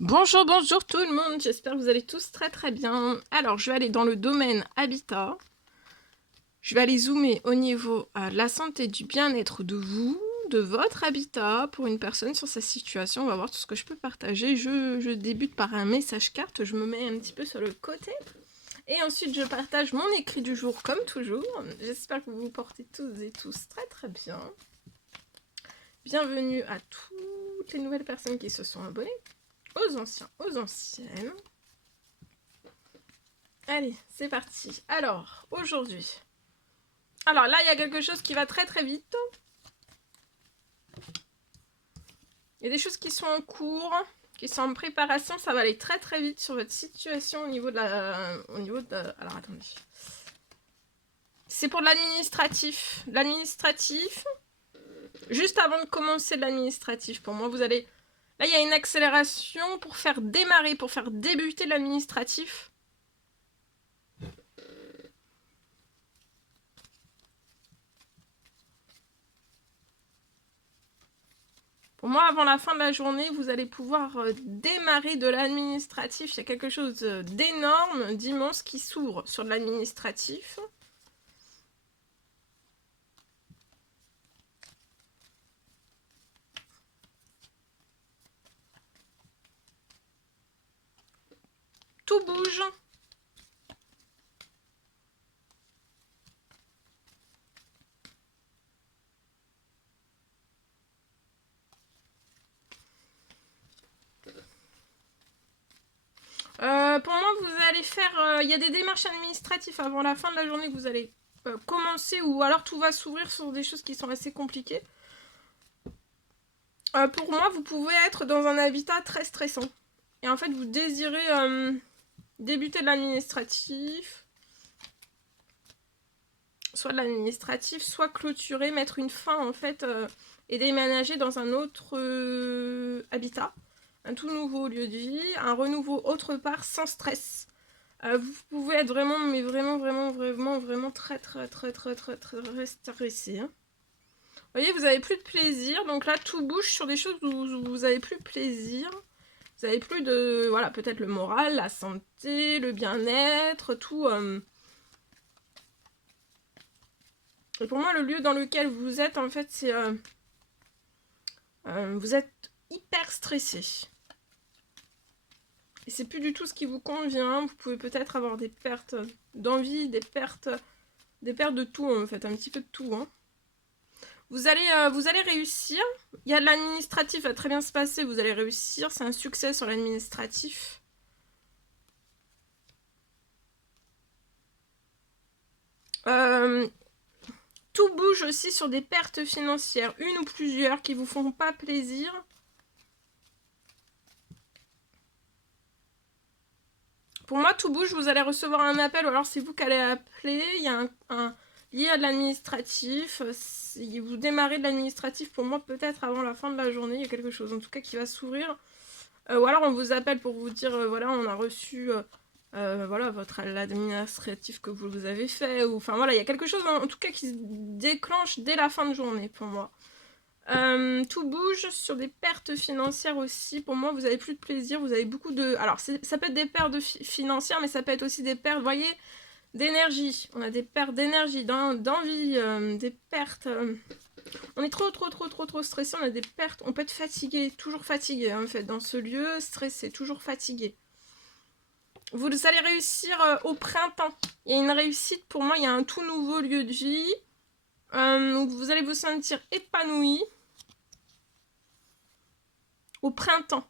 Bonjour, bonjour tout le monde, j'espère que vous allez tous très très bien. Alors, je vais aller dans le domaine habitat. Je vais aller zoomer au niveau de la santé et du bien-être de vous, de votre habitat, pour une personne sur sa situation. On va voir tout ce que je peux partager. Je débute par un message carte, je me mets un petit peu sur le côté. Et ensuite, je partage mon écrit du jour comme toujours. J'espère que vous vous portez tous et tous très très bien. Bienvenue à toutes les nouvelles personnes qui se sont abonnées, aux anciens, aux anciennes. Allez, c'est parti. Alors, aujourd'hui. Alors là, il y a quelque chose qui va très très vite. Il y a des choses qui sont en cours, qui sont en préparation. Ça va aller très très vite sur votre situation au niveau de la... Alors, attendez. C'est pour l'administratif. L'administratif, juste avant de commencer l'administratif, pour moi, vous allez... Là, il y a une accélération pour faire démarrer, pour faire débuter l'administratif. Pour moi, avant la fin de la journée, vous allez pouvoir démarrer de l'administratif. Il y a quelque chose d'énorme, d'immense qui s'ouvre sur de l'administratif. Tout bouge. Pour moi, vous allez faire... Il y a des démarches administratives avant la fin de la journée que vous allez commencer, ou alors tout va s'ouvrir sur des choses qui sont assez compliquées. Pour moi, vous pouvez être dans un habitat très stressant. Et en fait, vous désirez débuter de l'administratif, soit de l'administratif, soit clôturer, mettre une fin en fait, et déménager dans un autre habitat. Un tout nouveau lieu de vie, un renouveau autre part sans stress. Vous pouvez être vraiment, mais vraiment très stressé. Hein. Vous voyez, vous avez plus de plaisir. Donc là, tout bouge sur des choses où vous avez plus de plaisir. Vous avez plus de... Voilà, peut-être le moral, la santé, le bien-être, tout. Et pour moi, le lieu dans lequel vous êtes, en fait, c'est... vous êtes hyper stressé. Et c'est plus du tout ce qui vous convient. Vous pouvez peut-être avoir des pertes d'envie, des pertes de tout, en fait, un petit peu de tout. Hein. Vous allez réussir. Il y a de l'administratif, va très bien se passer. Vous allez réussir. C'est un succès sur l'administratif. Tout bouge aussi sur des pertes financières, une ou plusieurs qui vous font pas plaisir. Pour moi, tout bouge, vous allez recevoir un appel, ou alors c'est vous qui allez appeler. Il y a un lié à de l'administratif. Si vous démarrez de l'administratif, pour moi, peut-être avant la fin de la journée, il y a quelque chose en tout cas qui va s'ouvrir. Ou alors on vous appelle pour vous dire, voilà, on a reçu voilà, l'administratif que vous avez fait. Ou, enfin voilà, il y a quelque chose en tout cas qui se déclenche dès la fin de journée pour moi. Tout bouge sur des pertes financières aussi. Pour moi, vous avez plus de plaisir, vous avez beaucoup de... Alors, ça peut être des pertes financières, mais ça peut être aussi des pertes, vous voyez, d'énergie. On a des pertes d'énergie, d'envie, des pertes... On est trop stressé, on a des pertes, on peut être fatigué, toujours fatigué en fait, dans ce lieu, stressé, toujours fatigué. Vous allez réussir au printemps. Il y a une réussite, pour moi, il y a un tout nouveau lieu de vie. Donc vous allez vous sentir épanoui au printemps.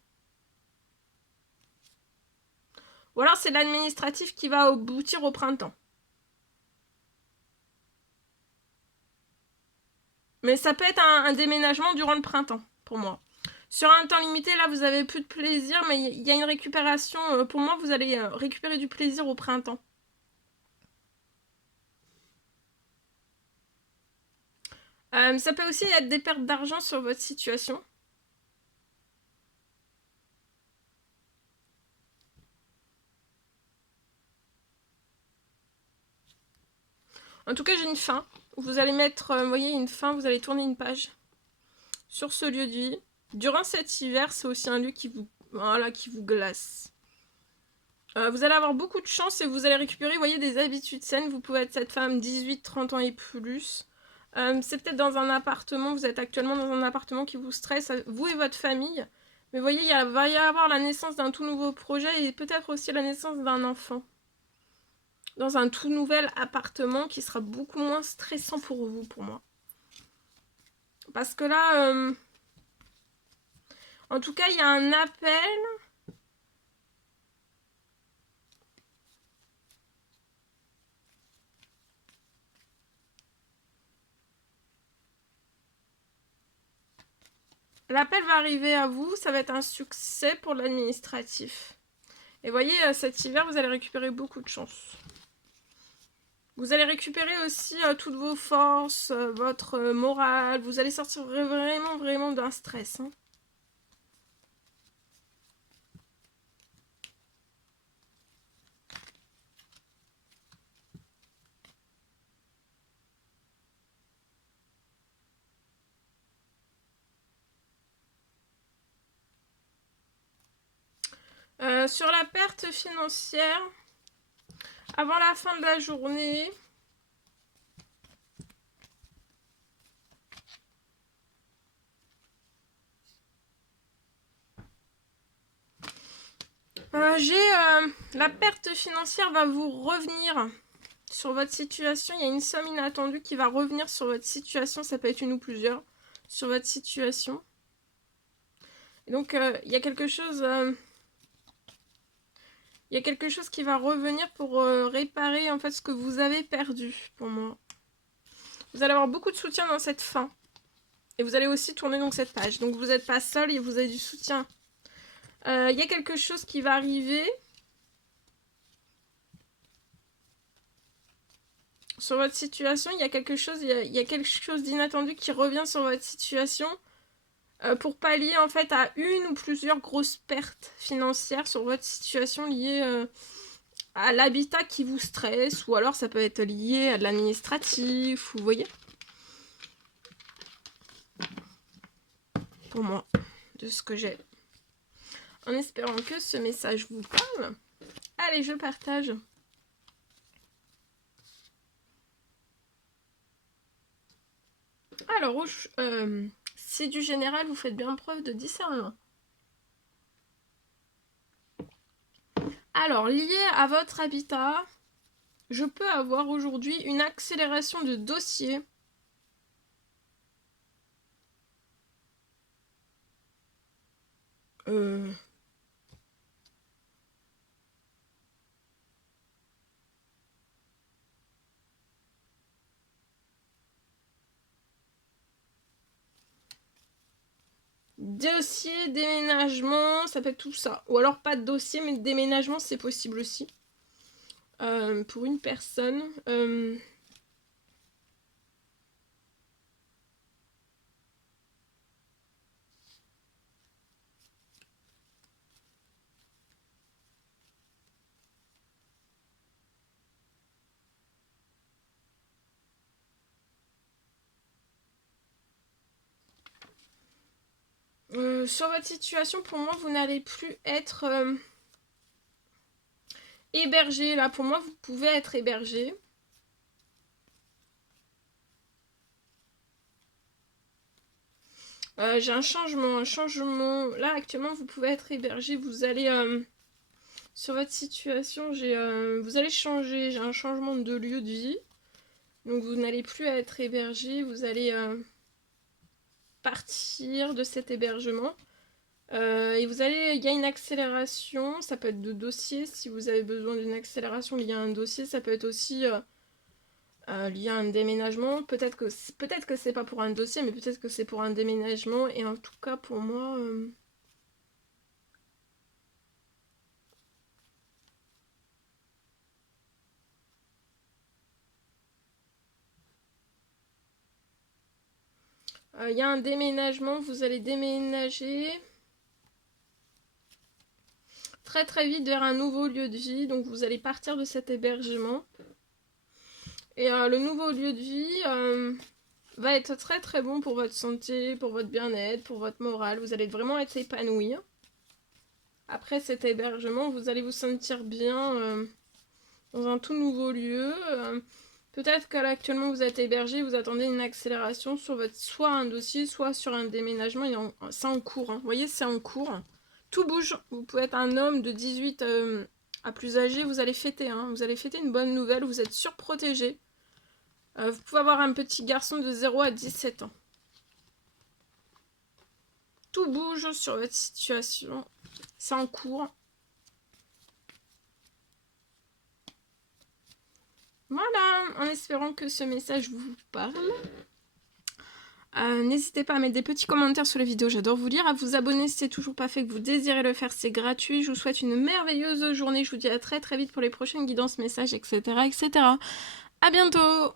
Ou alors c'est l'administratif qui va aboutir au printemps. Mais ça peut être un déménagement durant le printemps, pour moi. Sur un temps limité, là, vous avez plus de plaisir, mais il y a une récupération. Pour moi, vous allez récupérer du plaisir au printemps. Ça peut aussi être des pertes d'argent sur votre situation. En tout cas, j'ai une fin. Vous allez mettre, vous voyez, une fin, vous allez tourner une page sur ce lieu de vie. Durant cet hiver, c'est aussi un lieu qui vous Voilà, qui vous glace. Vous allez avoir beaucoup de chance et vous allez récupérer, vous voyez, des habitudes saines. Vous pouvez être cette femme 18-30 ans et plus. C'est peut-être dans un appartement, vous êtes actuellement dans un appartement qui vous stresse, vous et votre famille. Mais vous voyez, va y avoir la naissance d'un tout nouveau projet et peut-être aussi la naissance d'un enfant. Dans un tout nouvel appartement qui sera beaucoup moins stressant pour vous, pour moi. Parce que là, en tout cas, il y a un appel. L'appel va arriver à vous, ça va être un succès pour l'administratif. Et voyez, cet hiver, vous allez récupérer beaucoup de chance. Vous allez récupérer aussi toutes vos forces, votre morale. Vous allez sortir vraiment, vraiment d'un stress. Hein. Sur la perte financière, avant la fin de la journée, la perte financière va vous revenir sur votre situation. Il y a une somme inattendue qui va revenir sur votre situation. Ça peut être une ou plusieurs sur votre situation. Et donc, il y a quelque chose... il y a quelque chose qui va revenir pour réparer en fait ce que vous avez perdu pour moi. Vous allez avoir beaucoup de soutien dans cette fin. Et vous allez aussi tourner donc cette page. Donc vous n'êtes pas seul et vous avez du soutien. Il y a quelque chose qui va arriver sur votre situation. Il y a quelque chose d'inattendu qui revient sur votre situation pour pallier en fait à une ou plusieurs grosses pertes financières sur votre situation liée à l'habitat qui vous stresse, ou alors ça peut être lié à de l'administratif, vous voyez. Pour moi, de ce que j'ai. En espérant que ce message vous parle. Allez, je partage. Alors, c'est du général, vous faites bien preuve de discernement. Alors, lié à votre habitat, je peux avoir aujourd'hui une accélération de dossier. Dossier, déménagement, ça peut être tout ça. Ou alors pas de dossier, mais de déménagement, c'est possible aussi. Pour une personne. Sur votre situation, pour moi, vous n'allez plus être hébergé. Là, pour moi, vous pouvez être hébergé. J'ai un changement. Là, actuellement, vous pouvez être hébergé. Vous allez... sur votre situation, vous allez changer. J'ai un changement de lieu de vie. Donc, vous n'allez plus être hébergé. Vous allez partir de cet hébergement. Et il y a une accélération, ça peut être de dossier, si vous avez besoin d'une accélération liée à un dossier, ça peut être aussi lié à un déménagement. Peut-être que c'est pas pour un dossier, mais peut-être que c'est pour un déménagement. Et en tout cas, pour moi... il y a un déménagement, vous allez déménager très très vite vers un nouveau lieu de vie. Donc vous allez partir de cet hébergement. Et le nouveau lieu de vie va être très très bon pour votre santé, pour votre bien-être, pour votre morale. Vous allez vraiment être épanoui. après cet hébergement, vous allez vous sentir bien dans un tout nouveau lieu. Peut-être qu'actuellement vous êtes hébergé, vous attendez une accélération sur votre soit un dossier, soit sur un déménagement. C'est en cours. Hein. Vous voyez, c'est en cours. Tout bouge. Vous pouvez être un homme de 18 à plus âgé. Vous allez fêter. Hein. Vous allez fêter une bonne nouvelle. Vous êtes surprotégé. Vous pouvez avoir un petit garçon de 0 à 17 ans. Tout bouge sur votre situation. C'est en cours. Voilà, en espérant que ce message vous parle. N'hésitez pas à mettre des petits commentaires sur les vidéos, j'adore vous lire. À vous abonner si c'est toujours pas fait, que vous désirez le faire, c'est gratuit. Je vous souhaite une merveilleuse journée. Je vous dis à très très vite pour les prochaines guidances, messages, etc. etc. À bientôt!